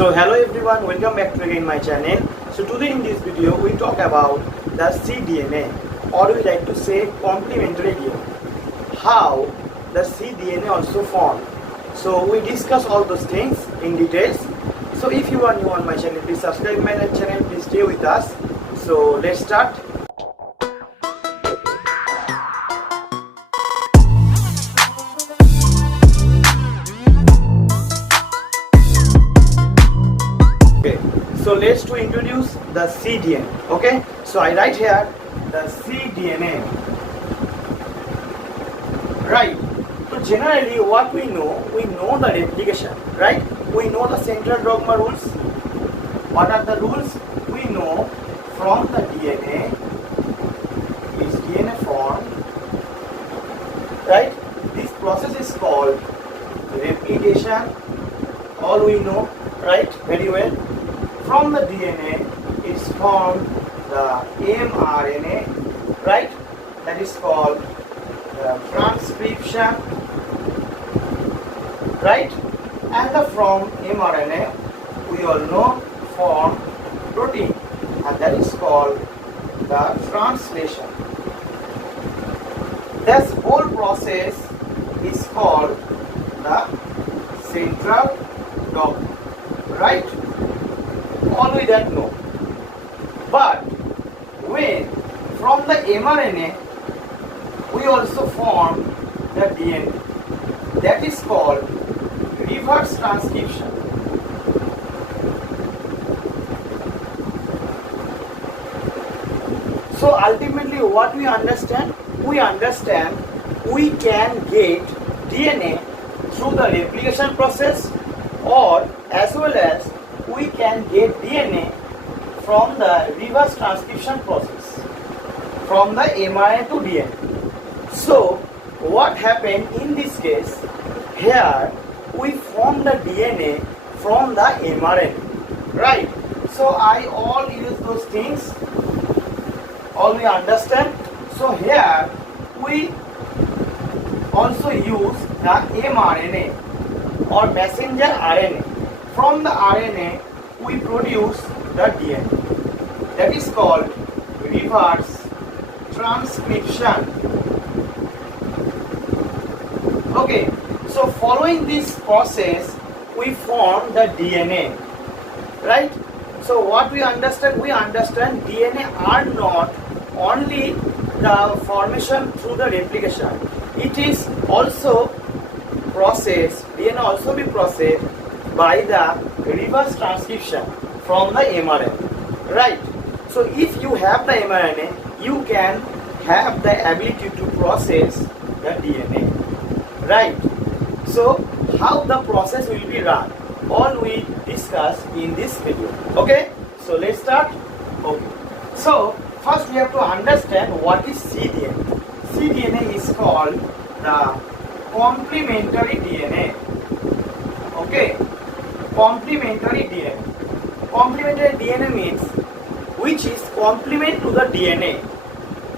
So hello everyone, welcome back to again my channel. So today in this video we talk about the cDNA, or we like to say complementary DNA. How the cDNA also formed. So we discuss all those things in details. So if you are new on my channel, please subscribe my channel, please stay with us. So let's start. Okay, so let's to introduce the cDNA. Okay, so I write here the cDNA. Right. So generally what we know the replication, right? We know the central dogma rules. What are the rules? We know from the DNA is DNA formed, right? This process is called replication. All we know, right? Very well. From the DNA is formed the m-RNA, right? That is called the transcription, right? And from m-RNA we all know form protein, and that is called the translation. This whole process is called the central dogma, right? All we that know. But when from the mRNA we also form the DNA, that is called reverse transcription. So ultimately what we understand? We understand we can get DNA through the replication process, or as well as we can get DNA from the reverse transcription process, from the mRNA to DNA. So what happened in this case? Here we form the DNA from the m-RNA, right? So I all use those things, all we understand. So here we also use the m-RNA or messenger RNA. From the RNA we produce the DNA. That is called reverse transcription. Okay, so following this process we form the DNA, right? So what we understand? We understand DNA are not only the formation through the replication. It is also processed, DNA also be processed by the reverse transcription from the mRNA, right? So if you have the mRNA, you can have the ability to process the DNA, right? So how the process will be run, all we discuss in this video. Okay, so let's start. Okay, so first we have to understand what is cDNA. cDNA is called the complementary DNA. Okay, complementary DNA. Complementary DNA means which is complement to the DNA,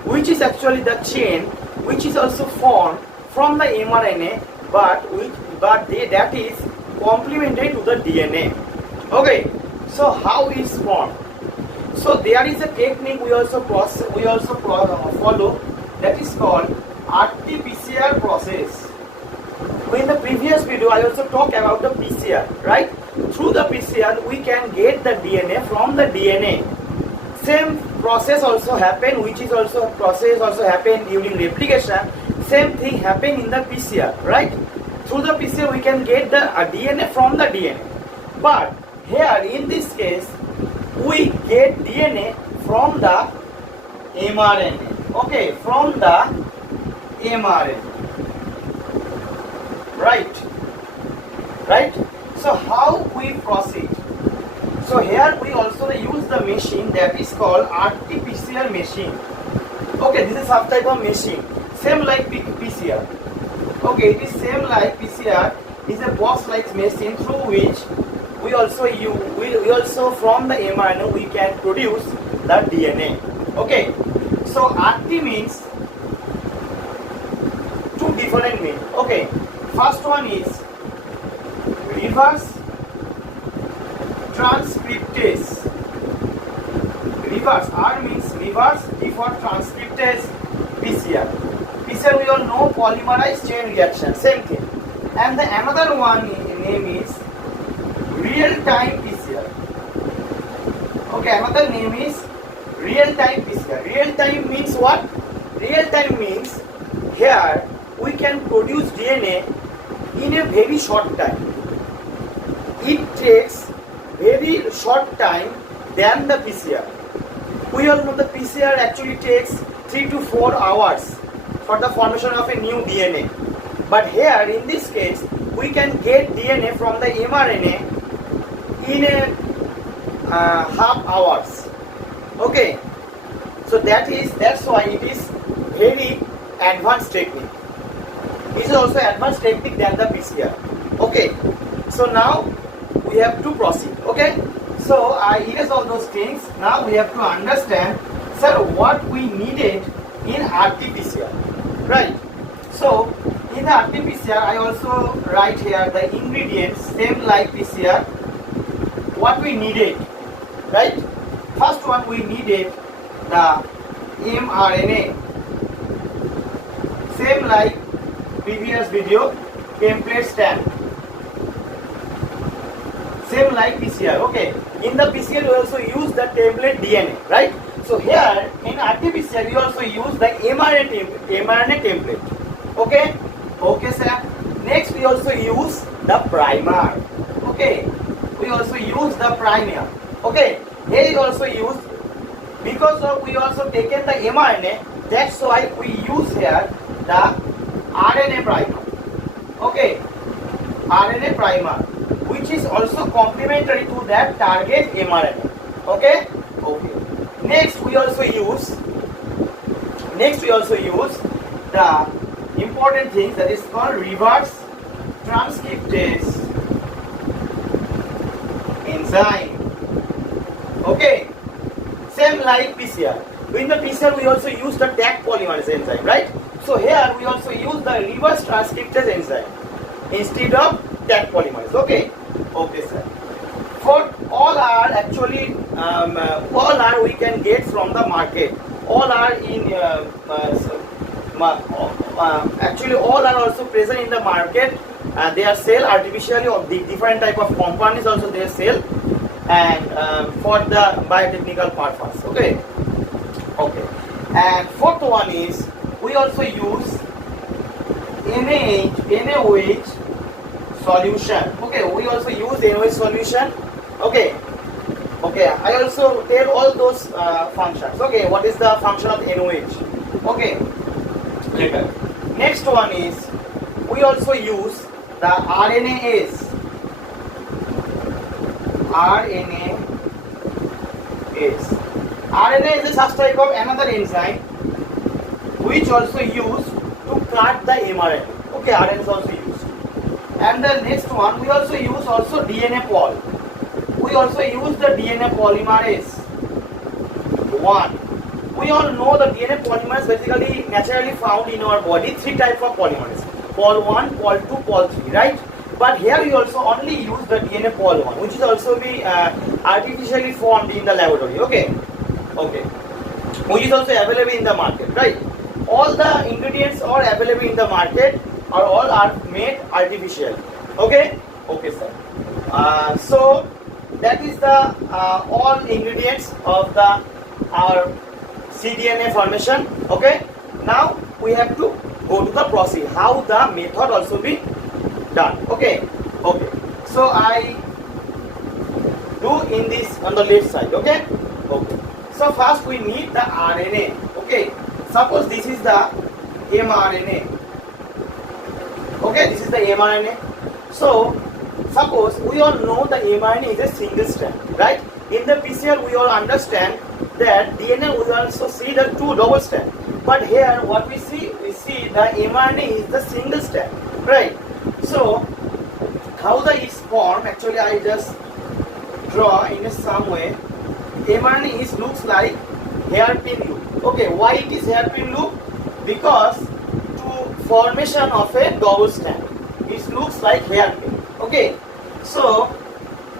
which is actually the chain which is also formed from the mRNA, but that is complementary to the DNA. Okay, so how is formed? So there is a technique we also follow, that is called RT-PCR process. In the previous video I also talked about the PCR, right? Through the PCR we can get the DNA from the DNA. Same process also happen, which is also process also happen during replication. Same thing happen in the PCR, right? Through the PCR we can get the DNA from the DNA. But here in this case we get DNA from the mRNA. Okay, from the mRNA. Right? So how we proceed? So here we also use the machine that is called RT-PCR machine. Okay, this is some type of machine, same like PCR. Okay, it is same like PCR. It is a box-like machine through which we also from the mRNA we can produce the DNA. Okay, so RT means two different means. Okay, first one is reverse transcriptase. Reverse, R means reverse, T for transcriptase PCR. PCR we all know, polymerized chain reaction, same thing. And the another one name is real-time PCR. Okay, another name is real-time PCR. Real-time means what? Real-time means here we can produce DNA in a very short time. It takes very short time than the PCR. We all know the PCR actually takes 3 to 4 hours for the formation of a new DNA. But here in this case, we can get DNA from the mRNA in a half hours. Okay, so that's why it is very advanced technique. It is also advanced technique than the PCR. Okay, so now we have to proceed. Okay, so I erase all those things. Now we have to understand, sir, what we needed in RT-PCR, right? So in the RT-PCR, I also write here the ingredients, same like PCR. What we needed, right? First one, we needed the m-RNA, same like previous video, template stamp, same like PCR. Okay, in the PCR we also use the template DNA, right? So here in RT-PCR we also use the m-RNA template. Okay, okay sir. Next we also use the primer. Okay, we also use the primer. Okay, here we also use, because of we also taken the mRNA, that's why we use here the RNA primer. Okay, RNA primer, which is also complementary to that target mRNA. Okay, okay. Next we also use the important thing that is called reverse transcriptase enzyme. Okay, same like PCR. In the PCR we also use the tag polymerase enzyme, right? So here we also use the reverse transcriptase enzyme instead of tag polymerase. Okay, okay sir. For all are actually all are we can get from the market. All are in actually all are also present in the market. They are sell artificially, or the different type of companies also they sell, and for the biotechnical purpose. Okay, okay. And fourth one is we also use NaOH solution. Okay, we also use NaOH solution. Okay, okay. I also tell all those functions. Okay, what is the function of NaOH? Okay, later. Next one is we also use the RNase. RNA is a subtype of another enzyme which also used to cut the mRNA. Okay, RNA is also used. And the next one we also use also DNA poly. We also use the DNA polymerase 1. We all know the DNA polymerase basically naturally found in our body, 3 types of polymerase: Pol 1, Pol 2, Pol 3, right? But here we also only use the DNA Pol 1, which is also be artificially formed in the laboratory. Okay, okay, which is also available in the market, right? All the ingredients are available in the market, or all are made artificially. Okay, okay sir. So that is the all ingredients of the our cDNA formation. Okay, now we have to go to the process, how the method also be done. Okay, okay. So I do in this on the left side. Okay, okay. So first we need the RNA. Okay, suppose this is the mRNA. Okay, this is the mRNA. So suppose we all know the mRNA is a single strand, right? In the PCR we all understand that DNA we also see the 2 double strand. But here what we see the m-RNA is the single strand, right? So how the is formed, actually I just draw in some way. m-RNA is looks like hairpin loop. Okay, why it is hairpin loop? Because to formation of a double strand, it looks like hairpin. Okay, so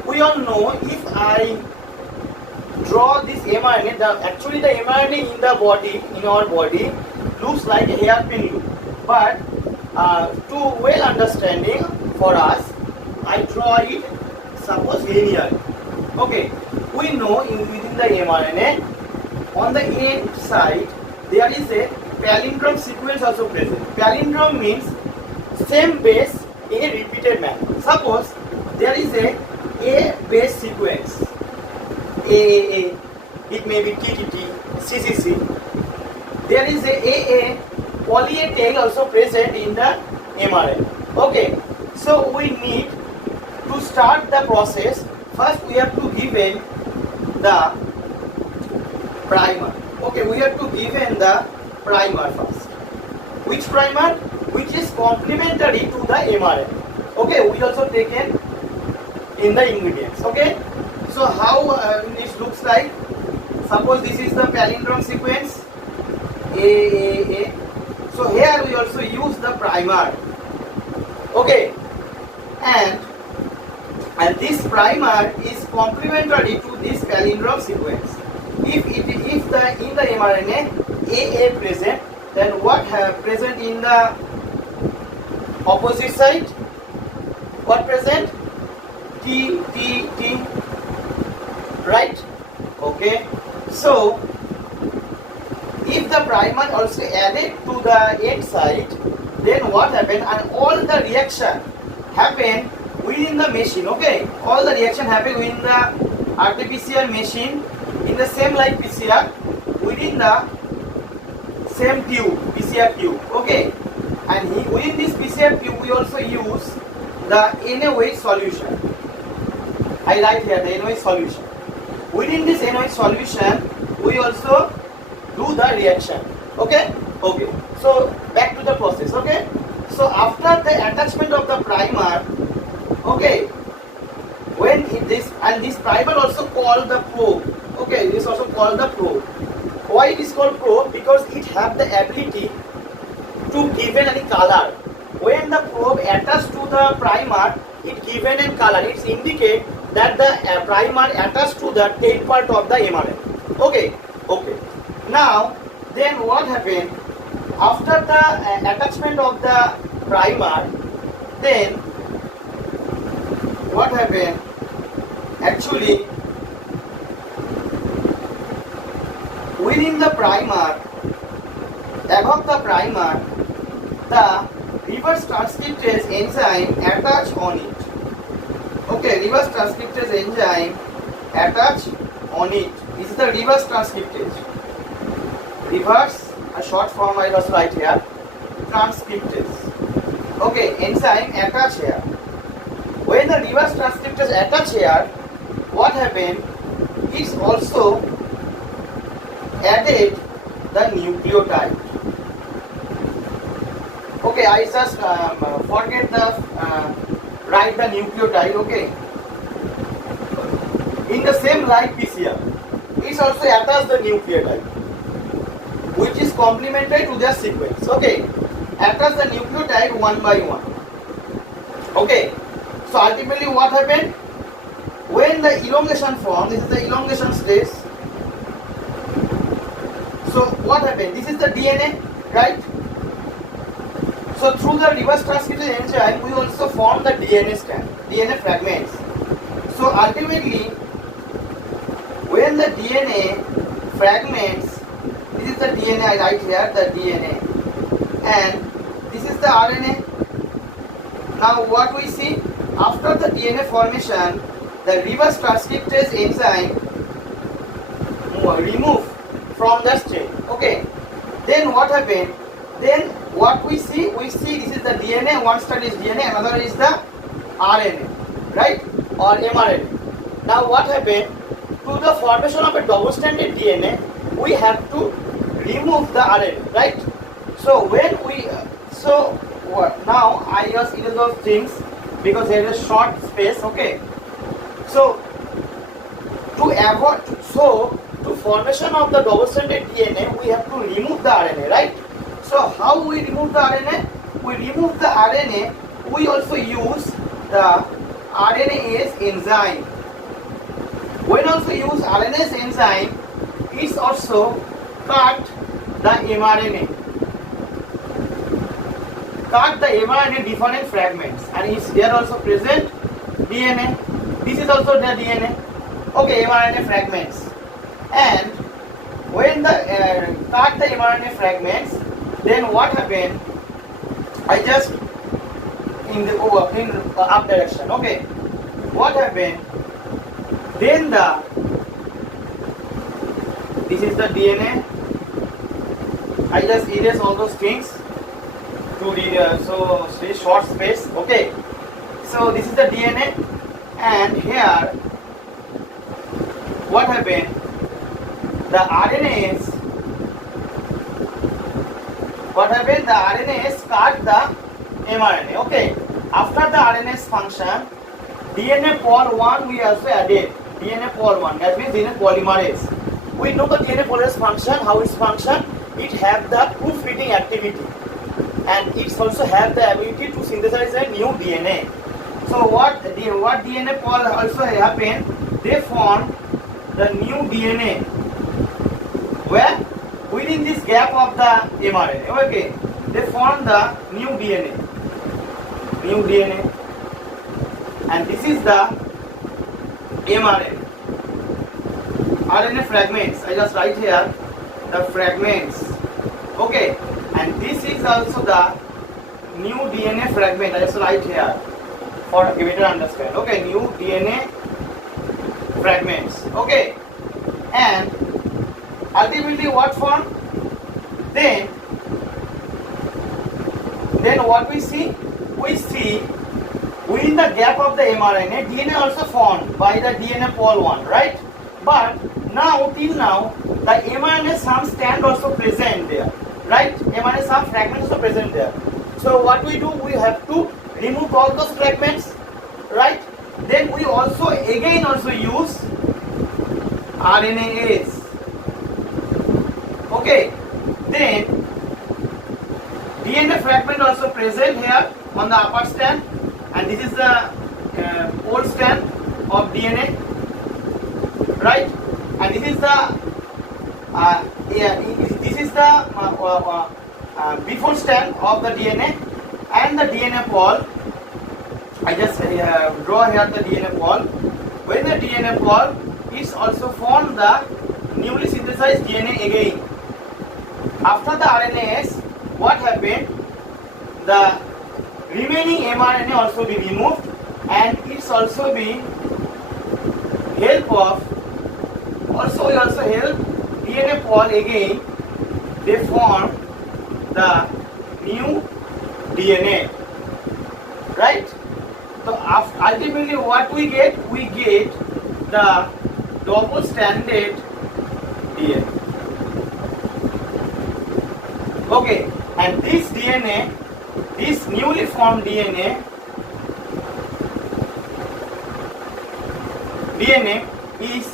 we all know if I draw this mRNA, actually the mRNA in the body, in our body, looks like a hairpin loop. But to well understanding for us, I draw it suppose linear. Okay, we know within the mRNA, on the end side there is a palindrome sequence also present. Palindrome means same base in a repeated manner. Suppose there is a base sequence, AAA, it may be TTT, CCC. There is a AA poly A tail also present in the mRNA. Okay, so we need to start the process. First we have to give in the primer. Okay, we have to give in the primer first. Which primer? Which is complementary to the mRNA. Okay, we also taken in the ingredients. Okay, so how it looks like? Suppose this is the palindrome sequence, A. So here we also use the primer. Okay, and this primer is complementary to this palindrome sequence. If in the mRNA AA present, then what have present in the opposite side? What present? T, right? Okay, so if the primer also added to the end side, then what happened? And all the reaction happen within the machine. Okay, all the reaction happen within the RT-PCR machine, in the same like PCR, within the same tube, PCR tube. Okay, and within this PCR tube we also use the NaOH solution. I write here the NaOH solution. Within this NaOH solution we also do the reaction. Okay, so back to the process. Okay, so after the attachment of the primer, okay, when this primer also called the probe. Okay, this also called the probe. Why it is called probe? Because it have the ability to give any color. When the probe attached to the primer, it given a color. It indicate that the primer attached to the tail part of the mRNA. Okay. Now, then what happened? After the attachment of the primer, then what happened? Actually, within the primer, above the primer, the reverse transcriptase enzyme attach on it. Okay, reverse transcriptase enzyme attach on it. This is the reverse transcriptase. Reverse, a short form I also write here, transcriptase. Okay, enzyme attach here. When the reverse transcriptase attach here, what happened? It's also added the nucleotide. Okay, I just forget the write the nucleotide. Okay, in the same like PCR, it's also attached the nucleotide, which is complementary to their sequence. Okay, attach the nucleotide one by one. Okay, so ultimately what happened? When the elongation form, this is the elongation stage. So what happened? This is the DNA, right? So through the reverse transcriptase enzyme, we also form the DNA strand, DNA fragments. So ultimately, when the DNA fragments, this is the DNA I write here, the DNA, and this is the RNA. Now what we see? After the DNA formation, the reverse transcriptase enzyme remove from the strain. Okay, then what happened? Then what we see this is the DNA, one strand is DNA, another is the RNA, right, or m-RNA. Now what happened? To the formation of a double-stranded DNA, we have to remove the RNA, right? So when we now I just use those things because there is a short space. Okay, so to avoid to formation of the double-stranded DNA, we have to remove the RNA, right? So how we remove the RNA? We remove the RNA. We also use the RNase enzyme. also use RNase enzyme. It's also cut the mRNA. Cut the mRNA different fragments, and is there also present DNA. This is also the DNA. Okay, mRNA fragments. And when the cut the mRNA fragments, then what happened? I just in the up direction. Okay, what happened? Then this is the DNA. I just erase all those things to read, so stay short space. Okay, so this is the DNA, and here what happened? The RNAs. What happened? The RNAs cut the mRNA. Okay, after the RNase function, DNA pol 1 we also added. DNA pol 1, that means DNA polymerase. We know the DNA polymerase function, how it's function. It have the proofreading activity, and it also have the ability to synthesize a new DNA. So what DNA pol also happened? They formed the new DNA where within this gap of the mRNA. Okay, they form the new DNA, and this is the mRNA. RNA fragments. I just write here the fragments. Okay, and this is also the new DNA fragment. I just write here for a better understand. Okay, new DNA fragments. Okay, and ultimately what form? Then what we see? We see within the gap of the mRNA, DNA also formed by the DNA pol 1, right? But now, till now, the mRNA some stand also present there, right? mRNA some fragments also present there. So what we do? We have to remove all those fragments, right? Then we also again use RNase. Okay, then DNA fragment also present here on the upper stand, and this is the old stand of DNA, right? And this is the before stand of the DNA, and the DNA pol. I just draw here the DNA pol. When the DNA pol is also formed the newly synthesized DNA again. After the RNase, what happened? The remaining mRNA also be removed, and it's also be help of we also help DNA pol again. They form the new DNA, right? So ultimately what we get? We get the double stranded DNA. Okay, and this DNA, this newly formed DNA is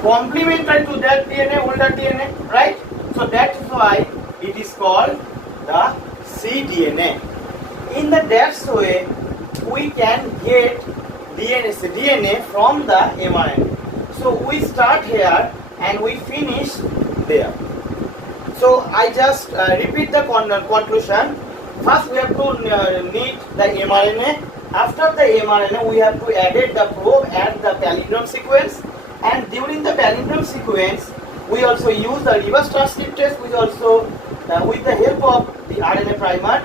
complementary to that DNA, older DNA, right? So that's why it is called the cDNA. In that way, we can get DNA from the mRNA. So we start here and we finish there. So I just repeat the conclusion. First we have to need the mRNA. After the mRNA, we have to add the probe and the palindrome sequence. And during the palindrome sequence, we also use the reverse transcriptase. We also, with the help of the RNA primer,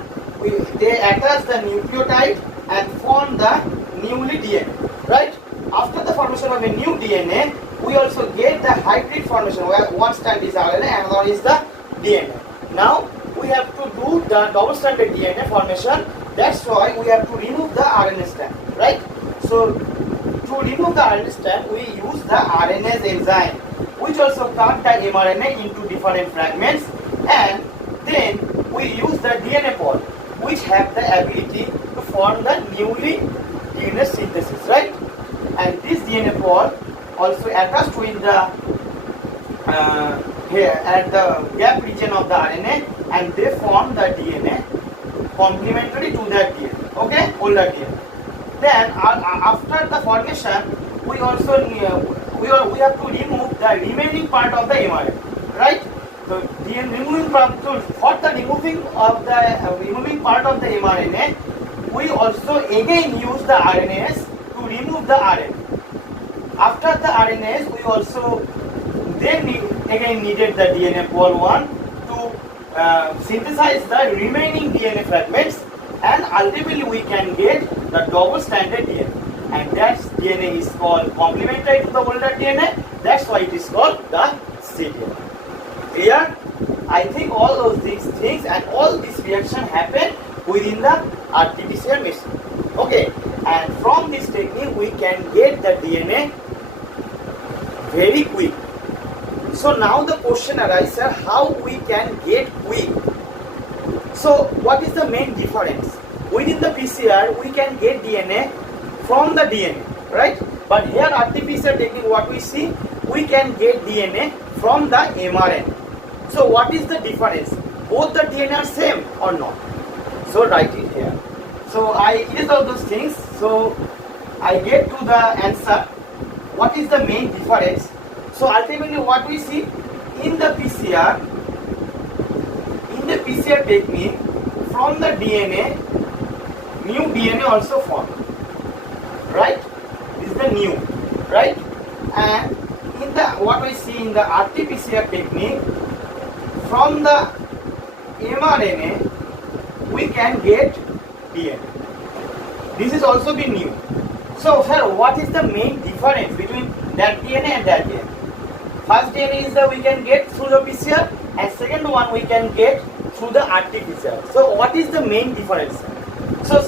they attach the nucleotide and form the newly DNA. Right? After the formation of a new DNA, we also get the hybrid formation where one strand is RNA and another is the DNA. Now we have to do the double-stranded DNA formation. That's why we have to remove the RNA strand, right? So to remove the RNA strand, we use the RNase enzyme, which also cut the mRNA into different fragments, and then we use the DNA pol, which have the ability to form the newly DNA synthesis, right? And this DNA pol also attached with the here at the gap region of the RNA, and they form the DNA complementary to that DNA, okay, older DNA. Then after the formation, we also we have to remove the remaining part of the mRNA, right? So removing part of the removing part of the mRNA, we also again use the RNAs to remove the RNA. After the RNAs, we also then again needed the DNA pol 1 to synthesize the remaining DNA fragments, and ultimately we can get the double stranded DNA. And that DNA is called complementary to the older DNA. That's why it is called the cDNA. Clear? I think all of these things and all this reaction happen within the RT-PCR machine. Okay, and from this technique we can get the DNA very quick. So now the question arises, sir, how we can get quick? So what is the main difference? Within the PCR we can get DNA from the DNA, right? But here RT-PCR technique, what we see, we can get DNA from the mRNA. So what is the difference? Both the DNA are same or not? So write it here. So I list all those things. So I get to the answer. What is the main difference? So ultimately what we see in the PCR technique, from the DNA, new DNA also formed, right? This is the new, right? And in the what we see in the RT-PCR technique, from the mRNA we can get DNA. This is also be new. So sir, what is the main difference between that DNA and that DNA? First DNA is that we can get through the PCR, and second one we can get through the RT-PCR. So what is the main difference? So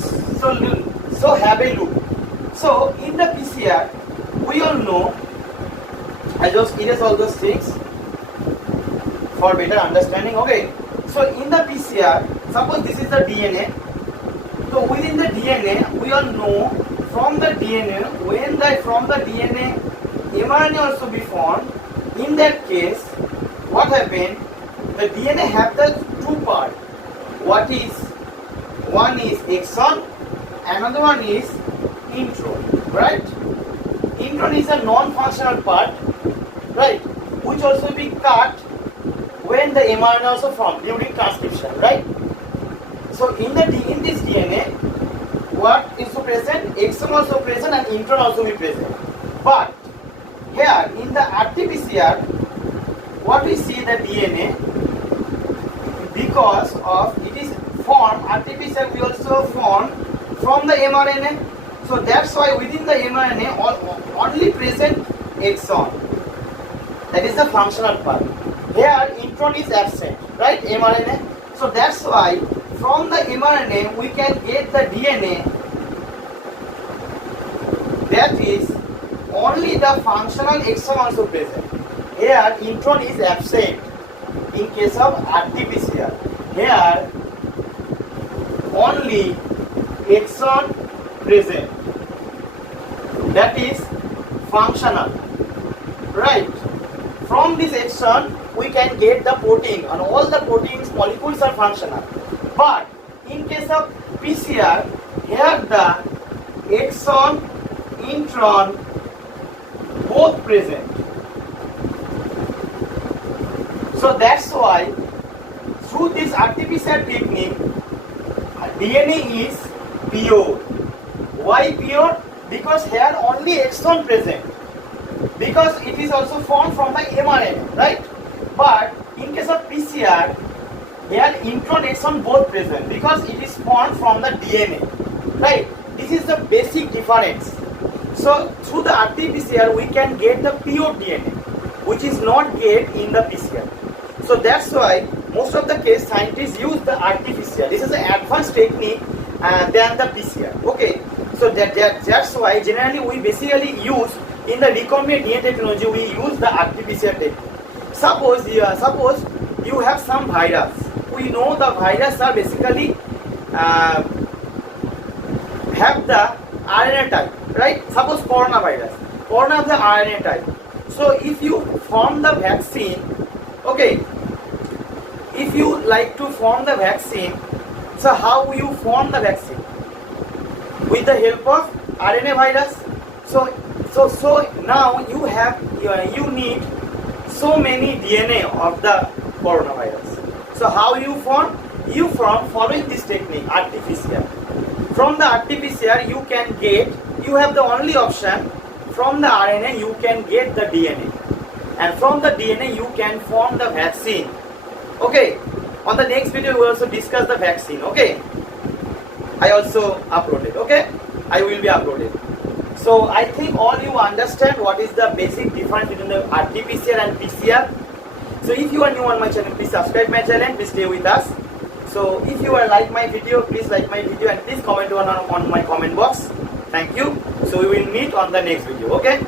have a look. So in the PCR, we all know, I just erase all those things for better understanding. Okay. So in the PCR, suppose this is the DNA. So within the DNA, we all know from the DNA, from the DNA, mRNA also be formed. In that case, what happened? The DNA have the two parts. One is exon, another one is intron, right? Intron is a non-functional part, right? Which also be cut when the mRNA also formed during transcription, right? So in this DNA, what is present? Exon also present and intron also be present. But here in the RT-PCR, what we see the DNA, because of it is formed, RT-PCR we also form from the mRNA. So that's why within the mRNA only present exon. That is the functional part. Here intron is absent, right? mRNA. So that's why from the mRNA we can get the DNA that is only the functional exon also present. Here intron is absent in case of RT-PCR. Here only exon present. That is functional, right? From this exon we can get the protein, and all the proteins molecules are functional. But in case of PCR, here the exon, intron both present. So that's why through this RT-PCR technique, DNA is pure. Why pure? Because here only exon present. Because it is also formed from the mRNA, right? But in case of PCR, here intron, exon both present because it is formed from the DNA, right? This is the basic difference. So through the RT-PCR we can get the pure DNA, which is not get in the PCR. So that's why most of the case scientists use the RT-PCR. This is an advanced technique than the PCR. Okay, so that's why generally we basically use in the recombinant DNA technology we use the RT-PCR technique. Suppose you have some virus. We know the virus are basically have the RNA type, right? Suppose coronavirus of the RNA type. So if you form the vaccine, okay, if you like to form the vaccine, so how will you form the vaccine? With the help of RNA virus. So So now you need so many DNA of the coronavirus. So how you form? You form following this technique, RT-PCR. From the RT-PCR you have the only option, from the RNA you can get the DNA, and from the DNA you can form the vaccine. Okay, on the next video we will also discuss the vaccine. Okay, I also uploaded. Okay, I will be uploaded. So I think all you understand what is the basic difference between the RT-PCR and PCR. So if you are new on my channel, please subscribe my channel, please stay with us. So if you are like my video, please like my video and please comment on my comment box. Thank you. So we will meet on the next video. Okay.